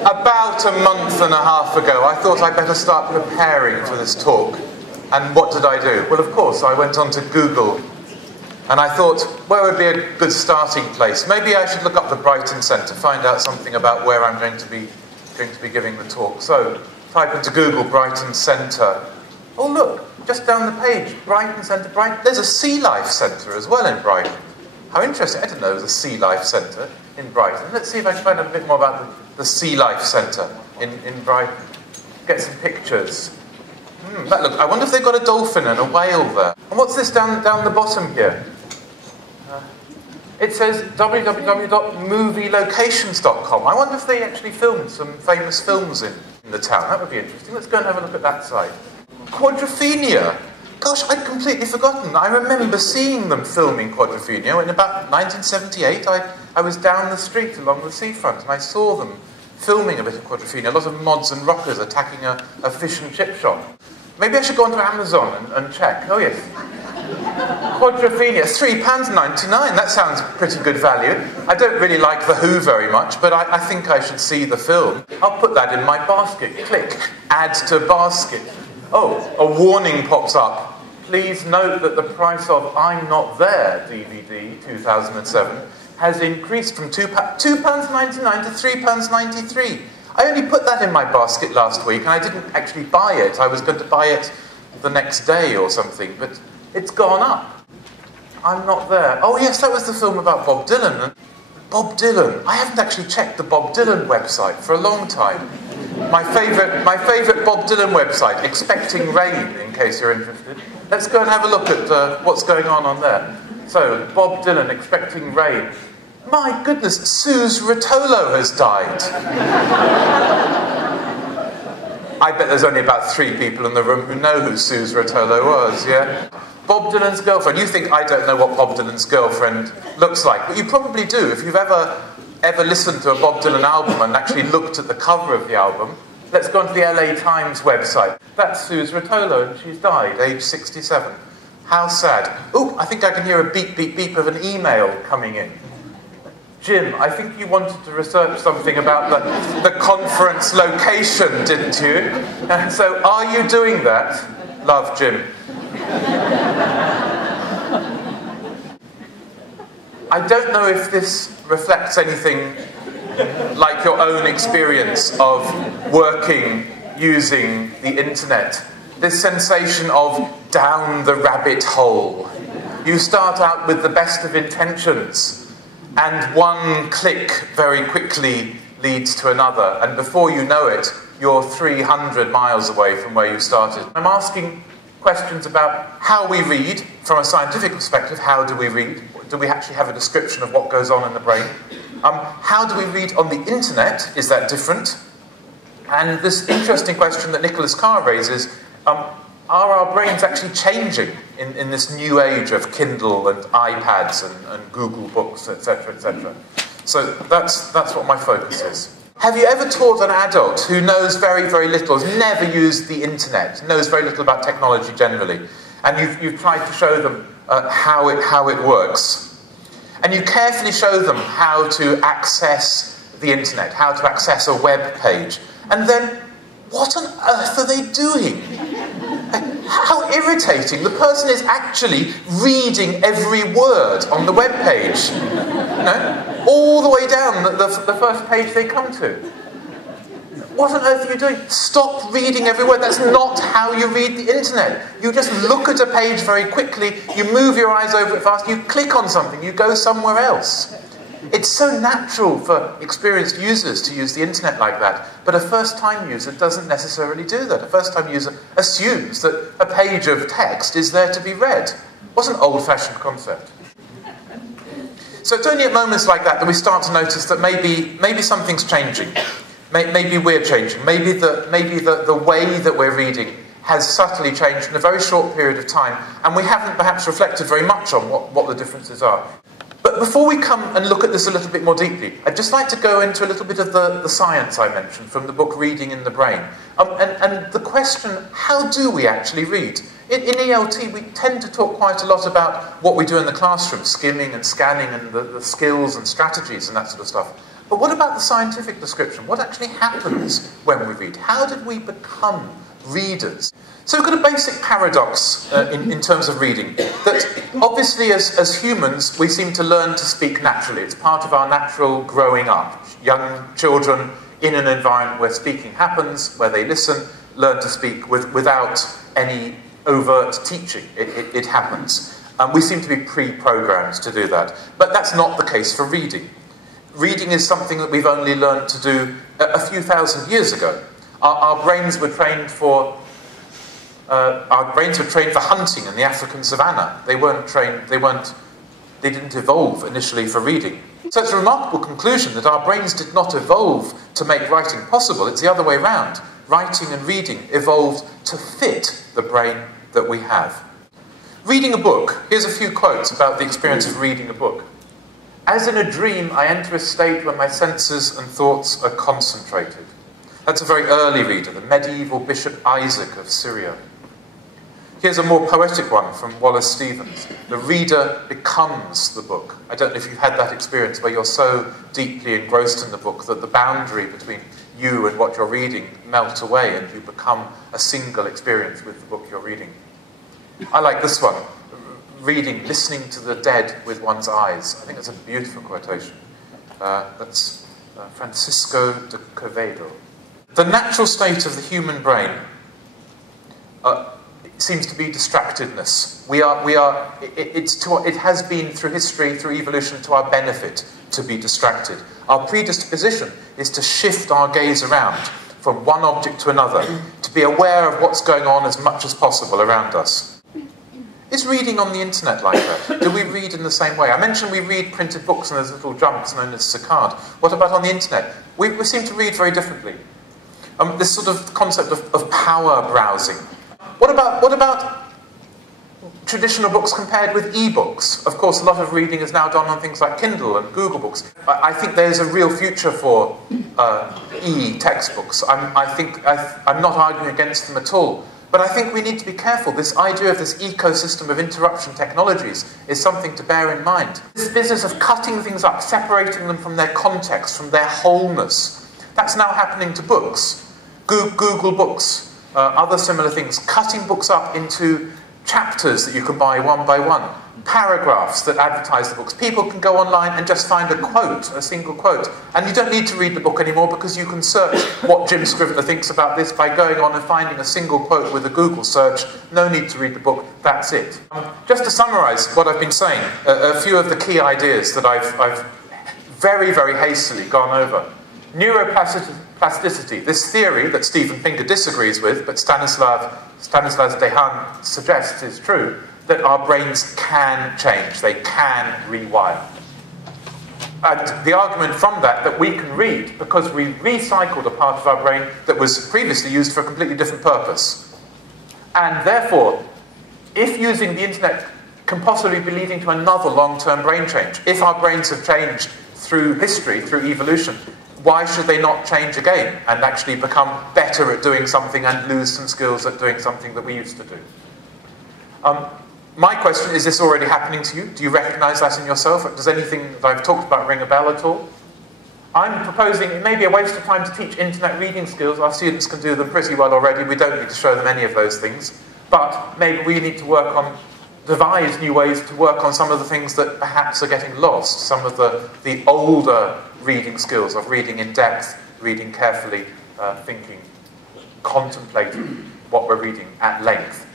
About a month and a half ago, I thought I'd better start preparing for this talk. And what did I do? Well, of course, I went onto Google, and I thought, where would be a good starting place? Maybe I should look up the Brighton Centre, find out something about where I'm going to be giving the talk. So, type into Google Brighton Centre. Oh, look, just down the page, Brighton Centre, Brighton. There's a Sea Life Centre as well in Brighton. How interesting. I didn't know there was a Sea Life Centre in Brighton. Let's see if I can find out a bit more about the Sea Life Centre in Brighton. Get some pictures. Look, I wonder if they've got a dolphin and a whale there. And what's this down the bottom here? It says www.movielocations.com. I wonder if they actually filmed some famous films in the town. That would be interesting. Let's go and have a look at that side. Quadrophenia. Gosh, I'd completely forgotten. I remember seeing them filming Quadrophenia in about 1978. I was down the street along the seafront and I saw them filming a bit of Quadrophenia. A lot of mods and rockers attacking a fish and chip shop. Maybe I should go onto Amazon and check. Oh yes. Quadrophenia, £3.99. That sounds pretty good value. I don't really like The Who very much, but I think I should see the film. I'll put that in my basket. Click. Add to basket. Oh, a warning pops up. Please note that the price of I'm Not There DVD 2007 has increased from £2.99 to £3.93. I only put that in my basket last week and I didn't actually buy it. I was going to buy it the next day or something, but it's gone up. I'm Not There. Oh yes, that was the film about Bob Dylan. Bob Dylan. I haven't actually checked the Bob Dylan website for a long time. My favourite Bob Dylan website, Expecting Rain, in case you're interested. Let's go and have a look at what's going on there. So, Bob Dylan, Expecting Rain. My goodness, Suze Rotolo has died. I bet there's only about 3 people in the room who know who Suze Rotolo was, yeah? Bob Dylan's girlfriend. You think I don't know what Bob Dylan's girlfriend looks like, but you probably do. If you've ever listened to a Bob Dylan album and actually looked at the cover of the album, let's go onto the LA Times website. That's Suze Rotolo, and she's died, age 67. How sad. Oh, I think I can hear a beep, beep, beep of an email coming in. Jim, I think you wanted to research something about the conference location, didn't you? So, are you doing that? Love, Jim. I don't know if this reflects anything like your own experience of working using the internet. This sensation of down the rabbit hole. You start out with the best of intentions, and one click very quickly leads to another, and before you know it, you're 300 miles away from where you started. I'm asking questions about how we read from a scientific perspective. How do we read? Do we actually have a description of what goes on in the brain? How do we read on the internet? Is that different? And this interesting question that Nicholas Carr raises, are our brains actually changing in this new age of Kindle and iPads and Google Books, etc., etc.? So that's what my focus is. Have you ever taught an adult who knows very, very little, has never used the internet, knows very little about technology generally, and you've tried to show them how it works? And you carefully show them how to access the internet, how to access a web page. And then, what on earth are they doing? How irritating. The person is actually reading every word on the web page. You know, all the way down the first page they come to. What on earth are you doing? Stop reading every word. That's not how you read the internet. You just look at a page very quickly, you move your eyes over it fast, you click on something, you go somewhere else. It's so natural for experienced users to use the internet like that, but a first-time user doesn't necessarily do that. A first-time user assumes that a page of text is there to be read. What's an old-fashioned concept? So it's only at moments like that we start to notice that maybe something's changing. Maybe we're changing. Maybe the way that we're reading has subtly changed in a very short period of time, and we haven't perhaps reflected very much on what the differences are. But before we come and look at this a little bit more deeply, I'd just like to go into a little bit of the science I mentioned from the book Reading in the Brain. And the question, how do we actually read? In ELT, we tend to talk quite a lot about what we do in the classroom, skimming and scanning and the skills and strategies and that sort of stuff. But what about the scientific description? What actually happens when we read? How did we become readers? So we've got a basic paradox in terms of reading, that obviously as humans we seem to learn to speak naturally. It's part of our natural growing up. Young children in an environment where speaking happens, where they listen, learn to speak without any overt teaching. It happens. We seem to be pre-programmed to do that. But that's not the case for reading. Reading is something that we've only learned to do a few thousand years ago. Our brains were trained for hunting in the African savannah. They didn't evolve initially for reading. So it's a remarkable conclusion that our brains did not evolve to make writing possible. It's the other way around. Writing and reading evolved to fit the brain that we have. Reading a book. Here's a few quotes about the experience of reading a book. As in a dream, I enter a state where my senses and thoughts are concentrated. That's a very early reader, the medieval Bishop Isaac of Syria. Here's a more poetic one from Wallace Stevens. The reader becomes the book. I don't know if you've had that experience where you're so deeply engrossed in the book that the boundary between you and what you're reading melt away and you become a single experience with the book you're reading. I like this one. Reading, listening to the dead with one's eyes. I think that's a beautiful quotation. That's Francisco de Quevedo. The natural state of the human brain seems to be distractedness. It has been through history, through evolution, to our benefit to be distracted. Our predisposition is to shift our gaze around from one object to another, to be aware of what's going on as much as possible around us. Is reading on the internet like that? Do we read in the same way? I mentioned we read printed books and there's little jumps known as saccade. What about on the internet? We seem to read very differently. This sort of concept of power browsing. What about traditional books compared with e-books? Of course, a lot of reading is now done on things like Kindle and Google Books. I think there's a real future for e-textbooks. I'm not arguing against them at all. But I think we need to be careful. This idea of this ecosystem of interruption technologies is something to bear in mind. This business of cutting things up, separating them from their context, from their wholeness, that's now happening to books. Google Books, other similar things, cutting books up into chapters that you can buy one by one, paragraphs that advertise the books. People can go online and just find a quote, a single quote, and you don't need to read the book anymore because you can search what Jim Scrivener thinks about this by going on and finding a single quote with a Google search. No need to read the book, that's it. Just to summarise what I've been saying, a few of the key ideas that I've very, very hastily gone over. Neuroplasticity, this theory that Steven Pinker disagrees with, but Stanislas Dehaene suggests is true, that our brains can change, they can rewire. And the argument from that we can read because we recycled a part of our brain that was previously used for a completely different purpose. And therefore, if using the internet can possibly be leading to another long-term brain change, if our brains have changed through history, through evolution, why should they not change again and actually become better at doing something and lose some skills at doing something that we used to do? My question, is this already happening to you? Do you recognise that in yourself? Does anything that I've talked about ring a bell at all? I'm proposing it may be a waste of time to teach internet reading skills. Our students can do them pretty well already. We don't need to show them any of those things. But maybe we need to devise new ways to work on some of the things that perhaps are getting lost, some of the older reading skills of reading in depth, reading carefully, thinking, contemplating what we're reading at length.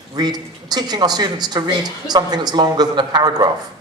Teaching our students to read something that's longer than a paragraph.